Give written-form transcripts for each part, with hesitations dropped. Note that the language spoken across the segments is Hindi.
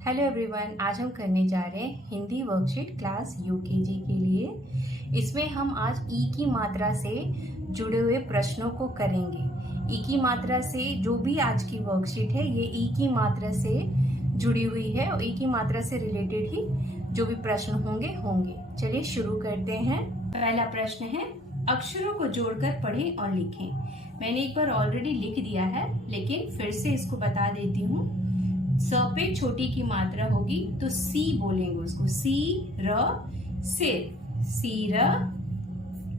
हेलो एवरीवन, आज हम करने जा रहे हैं हिंदी वर्कशीट क्लास यूकेजी के लिए। इसमें हम आज ई की मात्रा से जुड़े हुए प्रश्नों को करेंगे। ई की मात्रा से जो भी आज की वर्कशीट है ये ई की मात्रा से जुड़ी हुई है और ई की मात्रा से रिलेटेड ही जो भी प्रश्न होंगे। चलिए शुरू करते हैं। पहला प्रश्न है, अक्षरों को जोड़कर पढ़ें और लिखें। मैंने एक बार ऑलरेडी लिख दिया है, लेकिन फिर से इसको बता देती हूँ। स पे छोटी की मात्रा होगी तो सी बोलेंगे उसको, सी र सिर, सी र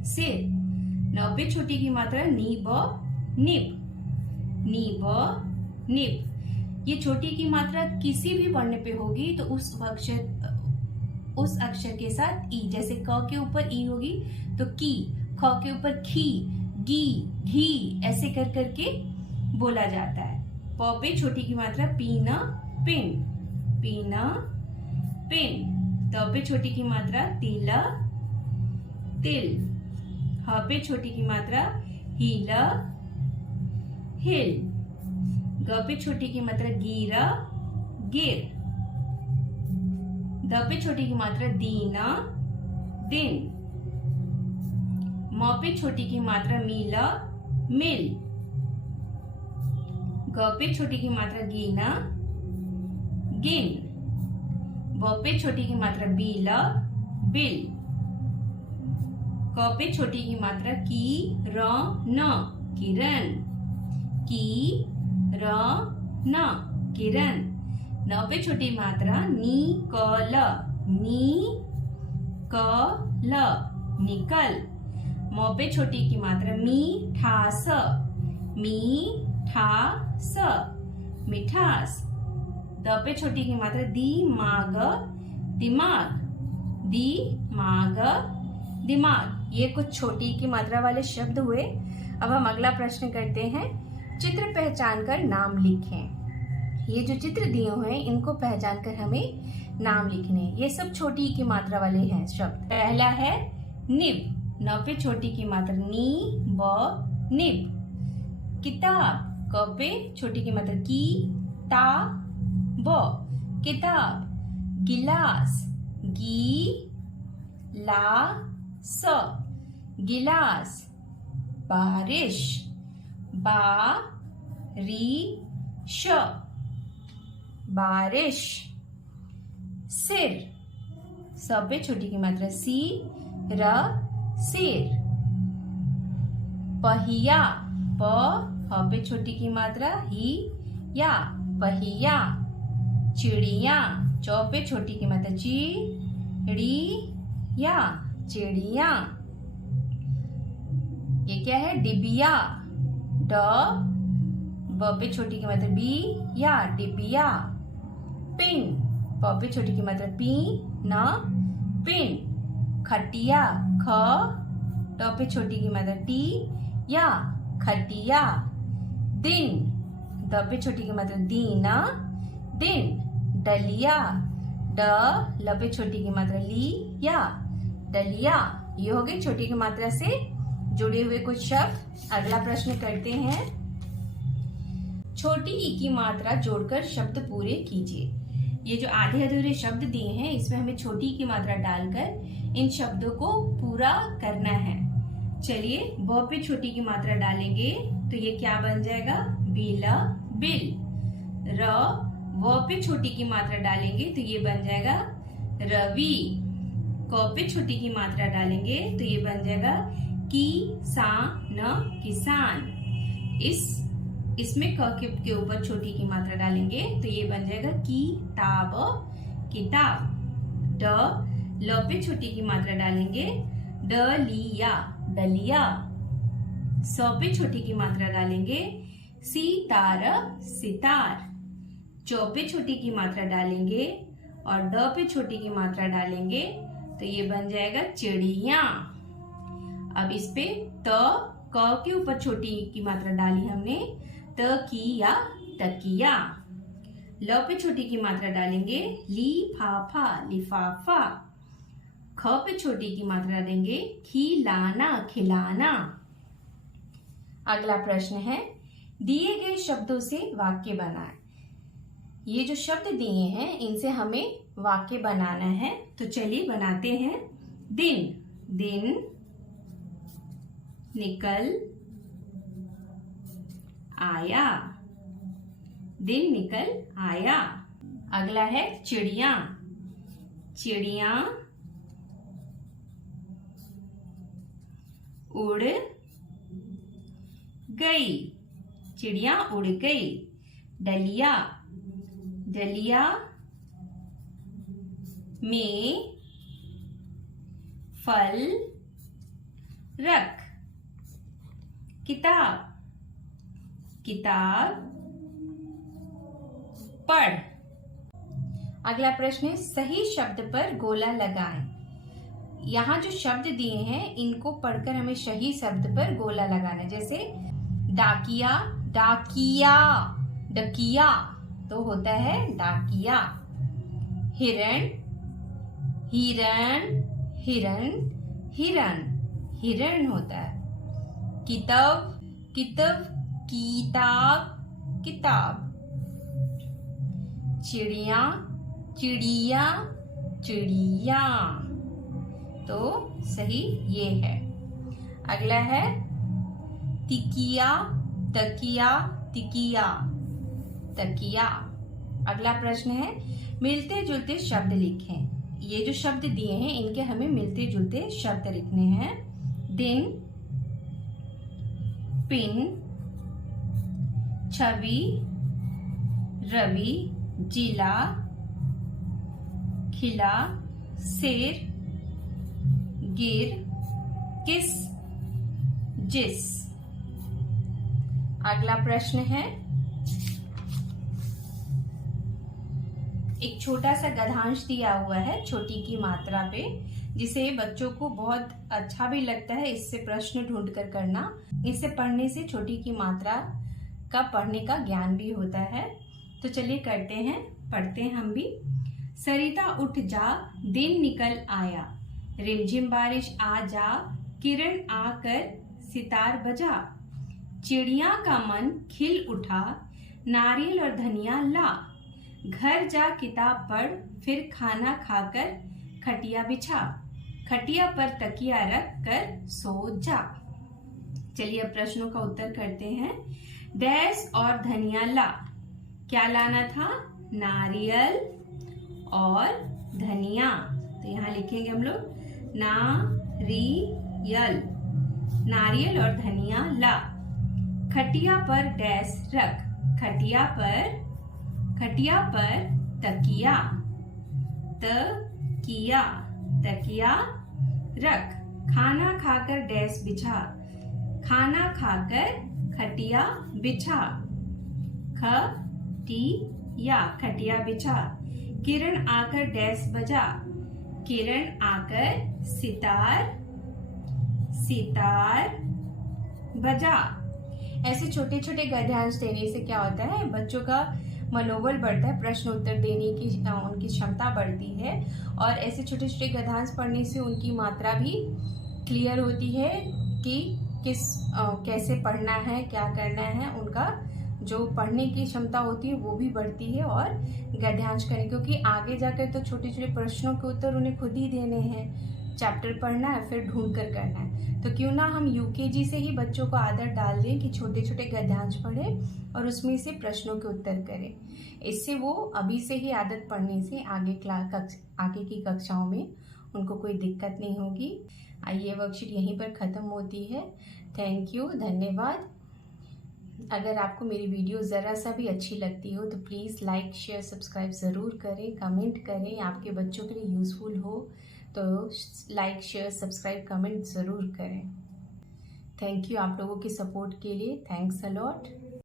सिर। न पे छोटी की मात्रा नी ब निप, नी ब निप। ये छोटी की मात्रा किसी भी वर्ण पे होगी तो उस अक्षर के साथ ई, जैसे क के ऊपर ई होगी तो की, ख के ऊपर खी, गी, घी, ऐसे कर करके बोला जाता है। प पे छोटी की मात्रा पीना पिन, पीना पिन। त पे छोटी की मात्रा तिला तिल। ह पे छोटी की मात्रा हीला हिल। ग पे छोटी की मात्रा गीरा गिर। द पे छोटी की मात्रा दीना दिन। म पे छोटी की मात्रा मीला मिल। ग पे छोटी की मात्रा गीना गिन। ब पे छोटी की मात्रा बीला बिल। क पे छोटी की मात्रा की र न किरण, की र न किरण। न पे छोटी मात्रा नी क ल, नी क ल निकल। म पे छोटी की मात्रा मी ठा स, मी ठा स मिठास। द पे छोटी की मात्रा दिमाग दिमाग, दिमाग दिमाग। ये कुछ छोटी की मात्रा वाले शब्द हुए। अब हम अगला प्रश्न करते हैं, चित्र पहचान कर नाम लिखें। ये जो चित्र दिए हुए हैं इनको पहचान कर हमें नाम लिखने। ये सब छोटी की मात्रा वाले हैं शब्द। पहला है निब, न पे छोटी की मात्रा नी ब निब। किताब, क पे छोटी की मात्रा की ता ब किताब। गिलास, गी ला स गिलास। बारिश, बा री श बारिश। सिर, स पे छोटी की मात्रा सी र सिर। पहिया, प ह पे छोटी की मात्रा ही या पहिया। चिड़िया, चौ पे छोटी की मात्रा ची ड़ी या चिड़िया। ये क्या है? डिबिया, ड ब पे छोटी की मात्रा बी या डिबिया। पिन, प पे छोटी की मात्रा पी न पिन। खटिया, ख ट पे छोटी की मात्रा टी या खटिया। दिन, द पे छोटी की मात्रा दीना दिन। डलिया, ड ल पे छोटी की मात्रा ली या डलिया। ये हो गए छोटी की मात्रा से जुड़े हुए कुछ शब्द। अगला प्रश्न करते हैं, छोटी ई की मात्रा जोड़कर शब्द पूरे कीजिए। ये जो आधे अधूरे शब्द दिए हैं इसमें हमें छोटी की मात्रा डालकर इन शब्दों को पूरा करना है। चलिए, ब पे छोटी की मात्रा डालेंगे तो ये क्या बन जाएगा? बीला बिल। र व पे छोटी की मात्रा डालेंगे तो ये बन जाएगा रवि। क पे छोटी की मात्रा डालेंगे तो ये बन जाएगा की सा न किसान। इसमें क के ऊपर छोटी की मात्रा डालेंगे तो ये बन जाएगा किताब किताब। ड ल पे छोटी की मात्रा डालेंगे डलिया डलिया। स पे छोटी की मात्रा डालेंगे सितार सितार। चौ पे छोटी की मात्रा डालेंगे और ड पे छोटी की मात्रा डालेंगे तो ये बन जाएगा चिड़िया। अब इस पे त क के ऊपर छोटी की मात्रा डाली हमने, त की या तकिया। ल पे छोटी की मात्रा डालेंगे लिफाफा लिफाफा। ख पे छोटी की मात्रा देंगे खिलाना खिलाना। अगला प्रश्न है, दिए गए शब्दों से वाक्य बनाएं। ये जो शब्द दिए हैं इनसे हमें वाक्य बनाना है, तो चलिए बनाते हैं। दिन, दिन निकल आया, दिन निकल आया। अगला है चिड़िया, चिड़िया उड़ गई, चिड़िया उड़ गई। डलिया, डलिया में फल रख। किताब, किताब पढ़। अगला प्रश्न है सही शब्द पर गोला लगाएं। यहाँ जो शब्द दिए हैं इनको पढ़कर हमें सही शब्द पर गोला लगाना है। जैसे डाकिया, डाकिया, डकिया तो होता है डाकिया। हिरण, हिरण, हिरण, हिरण, हिरण होता है। किताब, किताब, किताब, किताब। चिड़िया, चिड़िया, चिड़िया तो सही ये है। अगला है तिकिया, तकिया, तिकिया, तकिया। अगला प्रश्न है मिलते जुलते शब्द लिखें। ये जो शब्द दिए हैं इनके हमें मिलते जुलते शब्द लिखने हैं। दिन, पिन, छवि, रवि, जिला, खिला, शेर, गिर, किस, जिस। अगला प्रश्न है एक छोटा सा गद्यांश दिया हुआ है छोटी की मात्रा पे, जिसे बच्चों को बहुत अच्छा भी लगता है इससे प्रश्न ढूंढ कर करना। इससे पढ़ने से छोटी की मात्रा का पढ़ने का ज्ञान भी होता है। तो चलिए करते हैं, पढ़ते हैं हम भी। सरिता उठ जा, दिन निकल आया, रिमझिम बारिश आ जा, किरण आकर सितार बजा। चिड़िया का मन खिल उठा, नारियल और धनिया ला। घर जा किताब पढ़, फिर खाना खाकर खटिया बिछा। खटिया पर तकिया रख कर सो जा। चलिए अब प्रश्नों का उत्तर करते हैं। डैश और धनिया ला, क्या लाना था? नारियल और धनिया। तो यहाँ लिखेंगे हम लोग नारियल, नारियल और धनिया ला। खटिया पर डैश रख, खटिया पर, खटिया पर तकिया, तकिया, तकिया रख। खाना खाकर डैश बिछा, खाना खाकर खटिया बिछा। खटिया, खटिया बिछा। किरण आकर डैश बजा, किरण आकर सितार, सितार बजा। ऐसे छोटे छोटे गद्यांश देने से क्या होता है, बच्चों का मनोबल बढ़ता है, प्रश्न उत्तर देने की उनकी क्षमता बढ़ती है। और ऐसे छोटे छोटे गद्यांश पढ़ने से उनकी मात्रा भी क्लियर होती है कि कैसे पढ़ना है, क्या करना है। उनका जो पढ़ने की क्षमता होती है वो भी बढ़ती है और गद्यांश करें, क्योंकि आगे जाकर तो छोटे छोटे प्रश्नों के उत्तर उन्हें खुद ही देने हैं। चैप्टर पढ़ना है फिर ढूंढ कर करना है। तो क्यों ना हम यूकेजी से ही बच्चों को आदत डाल दें कि छोटे छोटे गद्यांश पढ़ें और उसमें से प्रश्नों के उत्तर करें। इससे वो अभी से ही आदत पढ़ने से आगे की कक्षाओं में उनको कोई दिक्कत नहीं होगी। ये वर्कशीट यहीं पर ख़त्म होती है। थैंक यू, धन्यवाद। अगर आपको मेरी वीडियो ज़रा सा भी अच्छी लगती हो तो प्लीज़ लाइक, शेयर, सब्सक्राइब ज़रूर करें, कमेंट करें। आपके बच्चों के लिए यूज़फुल हो तो लाइक, शेयर, सब्सक्राइब, कमेंट ज़रूर करें। थैंक यू आप लोगों के सपोर्ट के लिए। Thanks a lot.